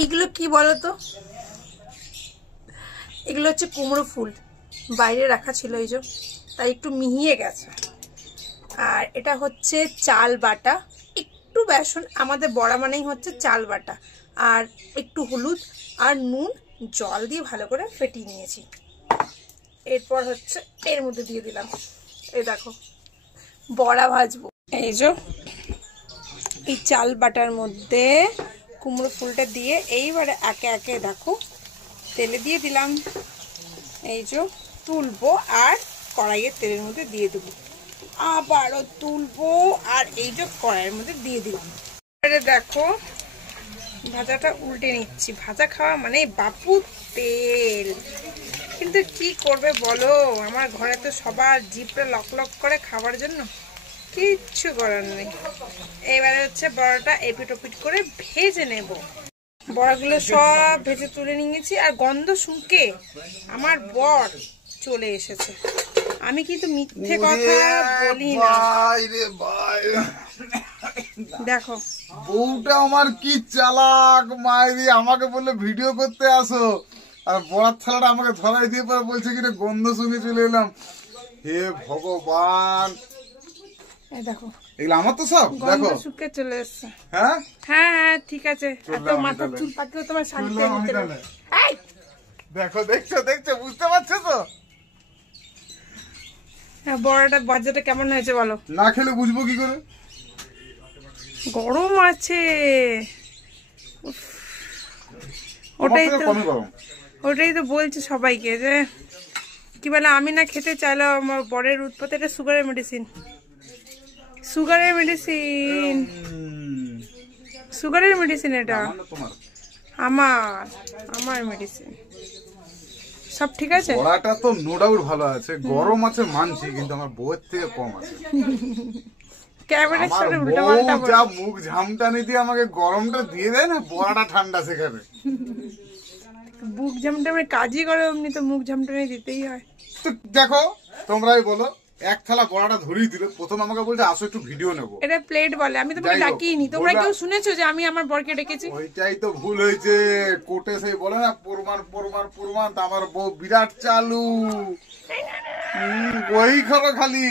এইগুলো কি বলতো, এগুলো হচ্ছে কুমড়ো ফুল, বাইরে রাখা ছিল এই যে, তাই একটু মিহিয়ে গেছে। আর এটা হচ্ছে চাল বাটা, একটু বেসন, আমাদের বড়া মানেই হচ্ছে চাল বাটা, আর একটু হলুদ আর নুন জল দিয়ে ভালো করে ফেটিয়ে নিয়েছি। এরপর হচ্ছে এর মধ্যে দিয়ে দিলাম, এই দেখো বড়া ভাজবো। এই যে এই চাল বাটার মধ্যে কুমড়ো ফুলটা দিয়ে এইবারে একে একে দেখো তেলে দিয়ে দিলাম, এই যে তুলবো আর কড়াইয়ের তেলের মধ্যে দিয়ে দেবো, আবারও তুলবো আর এই যে কড়াইয়ের মধ্যে দিয়ে দিলাম। এবারে দেখো ভাজাটা উল্টে নিচ্ছি, ভাজা খাওয়া মানে বাপু তেল, কিন্তু কি করবে বলো, আমার ঘরে তো সবার জিভটা লক লক করে খাবার জন্য, কিচ্ছু করার নেই। এবারে হচ্ছে বড়াটা এপিট ওপিট করে ভেজে নেব। বড়াগুলো সব ভেজে তুলে নিয়েছি, আর গন্ধ শুঁকে আমার বর চলে এসেছে। আমি কিন্তু মিথ্যে কথা বলি না। দেখো বউটা আমার কি চালাক, মাইরি আমাকে বললে ভিডিও করতে আসো, আর বড়ার থালাটা আমাকে ধরাই দিয়ে পরে বলছে কি গন্ধ শুনে চলে এলাম। হে ভগবান, এই দেখো এগুলো আমার তো সব দেখো শুকে চলে এসছে। হ্যাঁ হ্যাঁ হ্যাঁ ঠিক আছে, এত মাথার চুল পাকলেও তোমার শান্তি নিতে হবে। এই দেখো, দেখছো দেখছো, বুঝতে পারছো তো? হ্যাঁ, বড়াটা বাজারটা কেমন হয়েছে বলো? না খেলে বুঝবো কি করে? গরম আছে, ওটাই তো বলছি সবাইকে যে কি বলে, আমি না খেতে চাইলেও আমার বরের উৎপাত, এটা সুগারের মেডিসিন, সুগারের মেডিসিন, সুগারের মেডিসিন, এটা আমার মেডিসিন, সব ঠিক আছে। বড়াটা তো নো ডাউট ভালো আছে, গরম আছে মানছি, কিন্তু আমার বউয়ের থেকে কম আছে। ক্যামেরার সামনে উল্টাপাল্টা বল। যা মুখ ঝামটানি দিয়ে আমাকে গরমটা দিয়ে দেয় না, বড়াটা ঠান্ডা সেখানে। মুখ ঝামটানি কাজই করো, এমনি তো মুখ ঝামটানি দিতেই হয়। তো দেখো তোমরাই বলো, এক থালা বড়াটা ধরিয়ে দিল, প্রথম আমাকে বলছে আসো একটু ভিডিও নেবো। এটা প্লেট বলে, আমি তোমাকে ডাকিনি, তোমরা কেউ শুনেছো যে আমি আমার বরকে ডেকেছি? ওইটাই তো ভুল হয়েছে, কোর্টে সেই বলে না প্রমাণ প্রমাণ প্রমাণ, আমার বউ বিরাট চালু, ওই খালো খালি